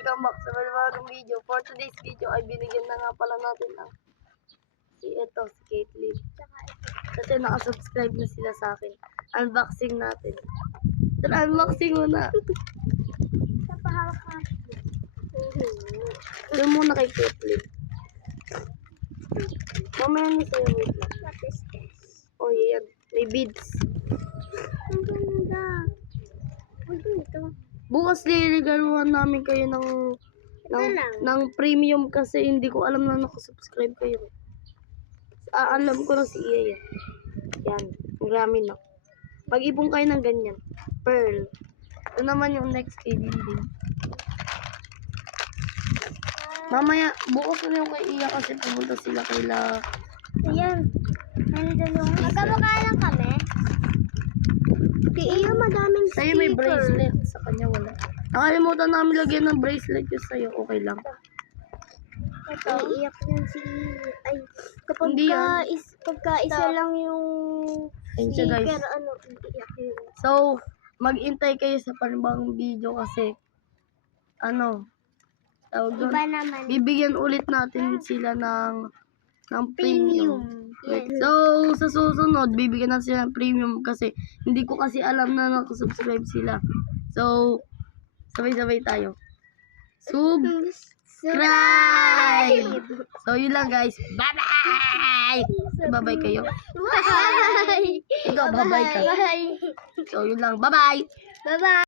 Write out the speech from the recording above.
welcome back sa bagong video. For today's video ay binigyan na nga pala natin ang si Caitlyn. Kasi nakasubscribe na sila sa akin. Unboxing natin. Tara, unboxing muna. Napahawak ka. Doon muna kay Caitlyn. Mamaya niyo sa'yo, wait lang. What is this? Oh, yan. May beads. Ang ganda. Ang ganda. Bukas liligaruhan namin kayo ng premium kasi hindi ko alam na nakasubscribe kayo. Alam ko na si Iya yan. Yan. Marami na. Mag-ipon kayo ng ganyan. Pearl. Ito naman yung next kay Dinding. Mamaya, bukas na yung kay Iya kasi pumunta sila kaila. Ayan. Magkamukha lang kami. Kay Iya madaming sticker. Sa'yo may bracelet. Sa kanya wala. Nakalimutan namin lagyan ng bracelet yung sa'yo. Okay lang. Ito. Iiyak yan si... Ay, kapag Hindi yan. pagka isa lang yung Ayun siya, guys. sticker, ano, iiyak yun. So, mag-intay kayo sa panibagong video kasi tawag doon. Iba naman. Bibigyan ulit natin sila ng premium. Yes. So, sa susunod, bibigyan natin sila ng premium kasi hindi ko kasi alam na nakasubscribe sila. So, sabay-sabay tayo. Subscribe! So, yun lang guys. Bye-bye! Bye-bye kayo. Bye! Ikaw, bye-bye ka. Bye! So, yun lang. Bye-bye! Bye-bye!